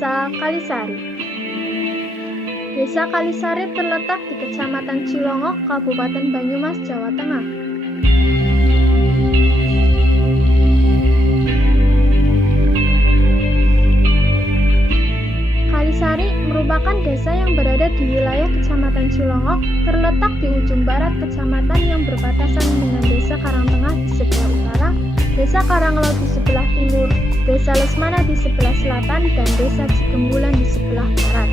Desa Kalisari. Desa Kalisari terletak di Kecamatan Cilongok, Kabupaten Banyumas, Jawa Tengah. Kalisari merupakan desa yang berada di wilayah Kecamatan Cilongok, terletak di ujung barat kecamatan yang berbatasan dengan Desa Karangtengah di sebelah utara, Desa Karanglaut di sebelah timur, Desa Lesmana di sebelah selatan, dan Desa Cigenggulan di sebelah barat.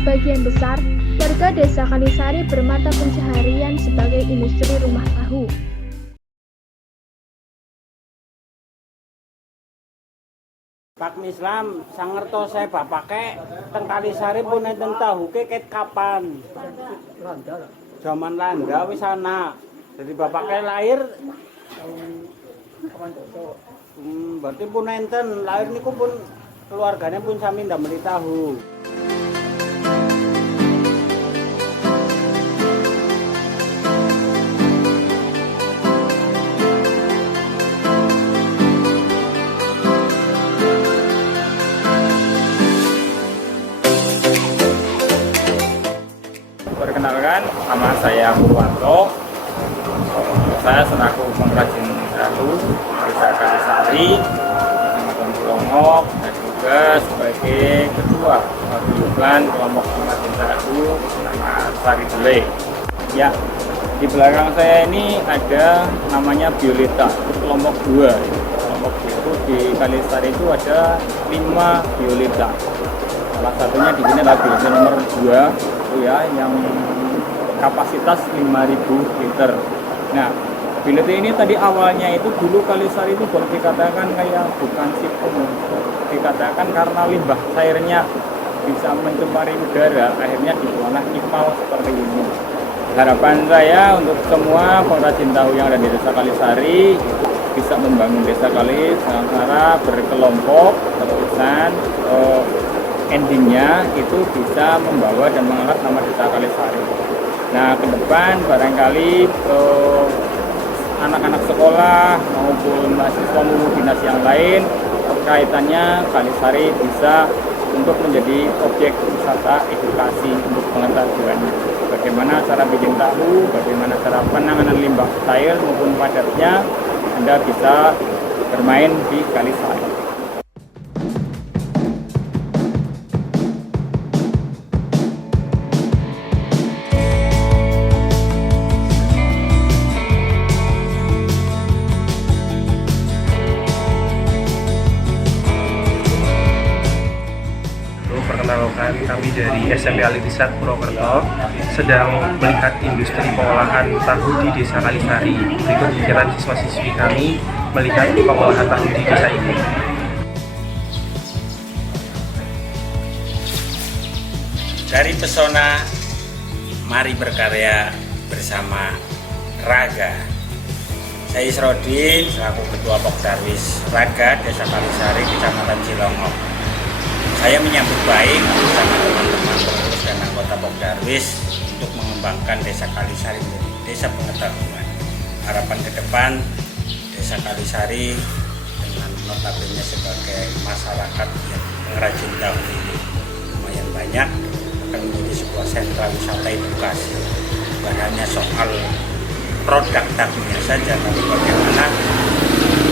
Sebagian besar warga Desa Kalisari bermata pencaharian sebagai industri rumah tahu. Pak Mislam, sangerto saya bapake teng Kalisari pun enten tahu ket kapan? Zaman Landa wis ana. Jadi bapake lahir berarti pun enten lahir niku pun keluarganya pun sami ndameli tahu. Perkenalkan, nama saya Purwanto. Saya selaku pengrajin tahu Desa Kalisari, Kecamatan Cilongok, dan juga sebagai ketua paguyuban kelompok pengrajin tahu nama Sari Dele. Ya, di belakang saya ini ada namanya Bioleta, itu kelompok 2. Kelompok itu di Kalisari itu ada 5 Bioleta. Salah satunya di sini adalah Bioleta nomor 2. Ya, yang kapasitas 5.000 liter. Nah, Bioleta ini tadi awalnya itu dulu Kalisari itu boleh dikatakan kayak bukan sipung, dikatakan karena limbah cairnya bisa mencemari udara, akhirnya dibuatlah IPAL seperti ini. Harapan saya untuk semua pengrajin tahu yang ada di Desa Kalisari bisa membangun desa Kalis dengan cara berkelompok, terusan endingnya itu bisa membawa dan mengangkat nama Desa Kalisari. Nah, ke depan barangkali anak-anak sekolah maupun mahasiswa dinas yang lain kaitannya Kalisari bisa untuk menjadi objek wisata edukasi untuk pengetahuannya. Bagaimana cara bikin tahu, bagaimana cara penanganan limbah cair maupun padatnya, Anda bisa bermain di Kalisari. Perkenalkan, kami dari SMP Alirisat Purwokerto sedang melihat industri pengolahan tahu di Desa Kalisari. Berikut pikiran siswa-siswi kami melihat pengolahan tahu di desa ini. Dari pesona, mari berkarya bersama Raga. Saya Isrodin, selaku Ketua Pokdarwis Raga Desa Kalisari, Kecamatan Cilongok. Saya menyambut baik bersama teman-teman pengurus dan anggota Pokdarwis untuk mengembangkan Desa Kalisari menjadi desa pengetahuan. Harapan ke depan, Desa Kalisari dengan notabene sebagai masyarakat yang pengrajin tahu ini lumayan banyak, akan menjadi sebuah sentra wisata edukasi. Bukan hanya soal produk tahunya saja, tapi bagaimana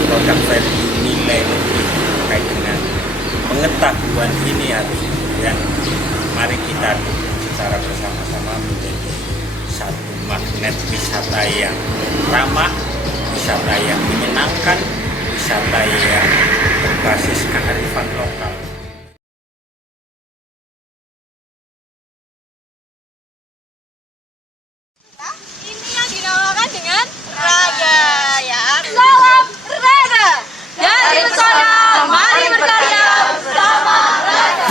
produk value nilai lebih terkait dengan pengetahuan ini harus kemudian mari kita secara bersama-sama menjadi satu magnet wisata yang ramah, wisata yang menyenangkan, wisata yang berbasis kearifan lokal. Ini yang dinamakan dengan Raga, ya. Salam Raga dari pesona, mari berkarya bersama Raga.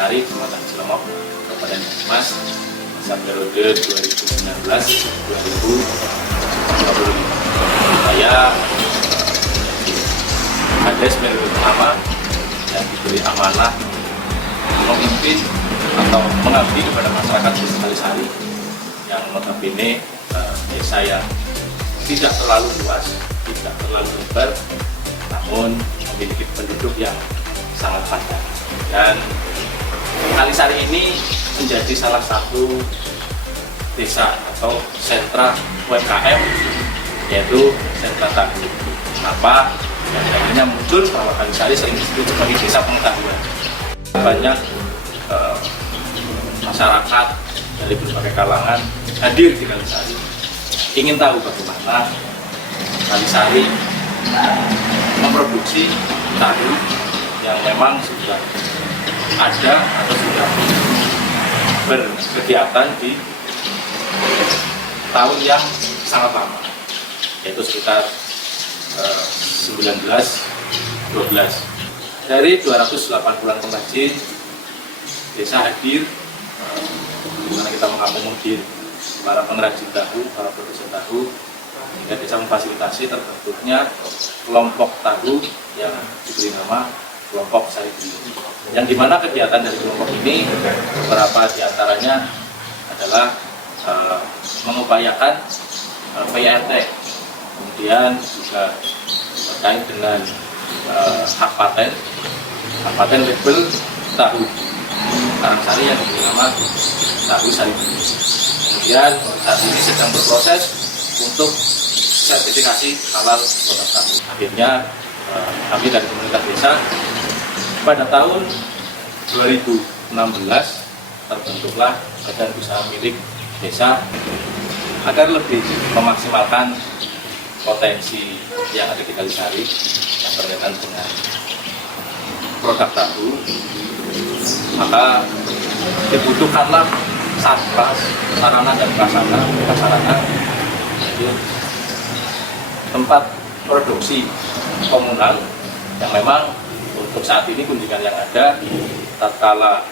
Sari, Kecamatan Cilongok, Kabupaten Banyumas, masa periode 2019-2025. Saya Kades periode pertama dan diberi amanah memimpin atau mengabdi kepada masyarakat Desa Kalisari yang notabene desa yang tidak terlalu luas, tidak terlalu lebar, namun memiliki penduduk yang sangat padat. Dan Kalisari ini menjadi salah satu desa atau sentra UMKM, yaitu sentra tahu. Kenapa? Dan akhirnya muncul bahwa Kalisari sering disebut sebagai desa pengetahuan. Banyak masyarakat dari berbagai kalangan hadir di Kalisari, ingin tahu bagaimana Kalisari memproduksi tahu yang memang sudah ada atau sudah berkegiatan di tahun yang sangat lama, yaitu sekitar 1912. Dari 280-an pengrajin desa hadir, di mana kita mengakomodir para pengrajin tahu, para produsen tahu, hingga desa memfasilitasi terbentuknya kelompok tahu yang diberi nama kelompok Saidi. Yang dimana kegiatan dari kelompok ini beberapa diantaranya adalah mengupayakan PRT, kemudian juga terkait dengan hak paten label tahu Karangsari yang diberi nama tahu Sari. Kemudian saat ini sedang berproses untuk sertifikasi halal produk tahu. Akhirnya kami dari pemerintah desa pada tahun 2016 terbentuklah badan usaha milik desa agar lebih memaksimalkan potensi yang ada di Kalisari yang berkaitan dengan produk tahu. Maka dibutuhkanlah satgas, sarana dan prasarana, yaitu tempat produksi komunal yang memang untuk saat ini kunjungan yang ada, tatkala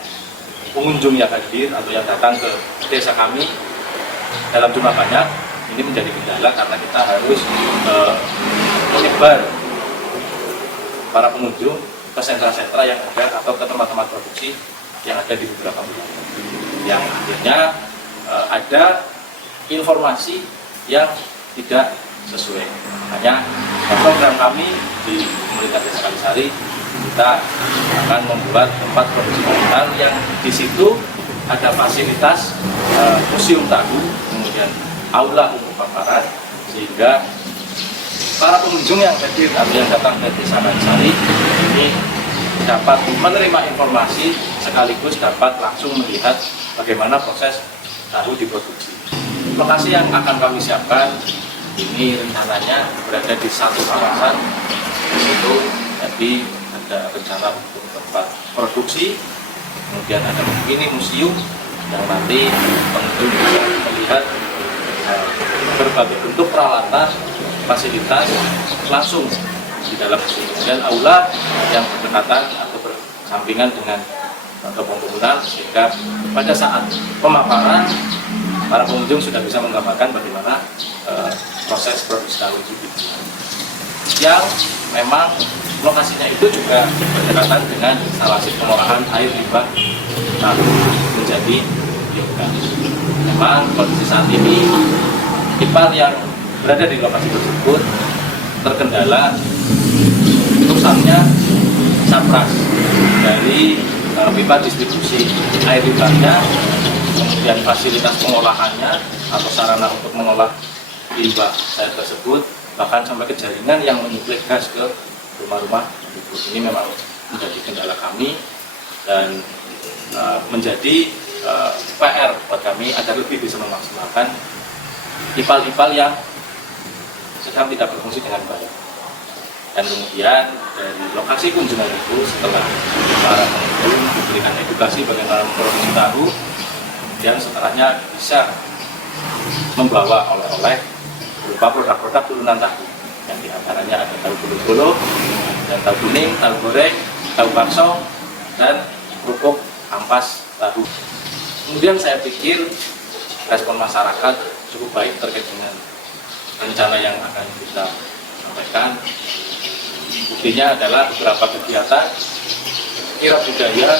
pengunjung yang hadir atau yang datang ke desa kami dalam jumlah banyak, ini menjadi kendala karena kita harus menyebar para pengunjung ke sentra-sentra yang ada atau ke tempat-tempat produksi yang ada di beberapa wilayah, yang akhirnya ada informasi yang tidak sesuai. Hanya program kami di Komunitas Desa Kalisari, kita akan membuat tempat produksi komunal yang di situ ada fasilitas museum tahu, kemudian aula umum paparan, sehingga para pengunjung yang hadir atau yang datang ke Desa Kalisari ini dapat menerima informasi sekaligus dapat langsung melihat bagaimana proses tahu diproduksi. Lokasi yang akan kami siapkan ini rencananya berada di satu kawasan, di situ jadi ada rencana untuk tempat produksi, kemudian ada mini museum yang nanti pengunjung bisa melihat berbagai bentuk peralatan, fasilitas langsung di dalam museum, dan aula yang berdekatan atau bersampingan dengan kebun komunal, sehingga pada saat pemaparan para pengunjung sudah bisa menggambarkan bagaimana proses produksi tahu itu. Yang memang lokasinya itu juga berdekatan dengan instalasi pengolahan air limbah tahu menjadi biogas. Memang kondisi saat ini IPAL yang berada di lokasi tersebut terkendala rusaknya sapras dari pipa distribusi air limbahnya, kemudian fasilitas pengolahannya atau sarana untuk mengolah limbah air tersebut, bahkan sampai ke jaringan yang menyuplai gas ke rumah-rumah. Ini memang menjadi kendala kami dan menjadi PR buat kami agar lebih bisa memaksimalkan IPAL-IPAL yang sedang tidak berfungsi dengan baik. Dan kemudian dari lokasi kunjungan itu, setelah para pengunjung diberikan edukasi bagaimana memproduksi tahu, dan setelahnya bisa membawa oleh-oleh berupa produk-produk turunan tahu, yang diantaranya ada tahu bolo-bolo, dan tahu kuning, tahu goreng, tahu bakso, dan kerupuk ampas tahu. Kemudian saya pikir respon masyarakat cukup baik terkait dengan rencana yang akan kita sampaikan. Buktinya adalah beberapa kegiatan kirap budaya,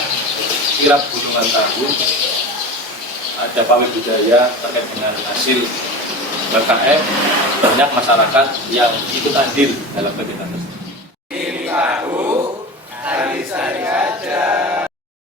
kirap gunungan tahu, ada pawai budaya terkait dengan hasil BKM, banyak masyarakat yang ikut andil dalam kegiatan tersebut.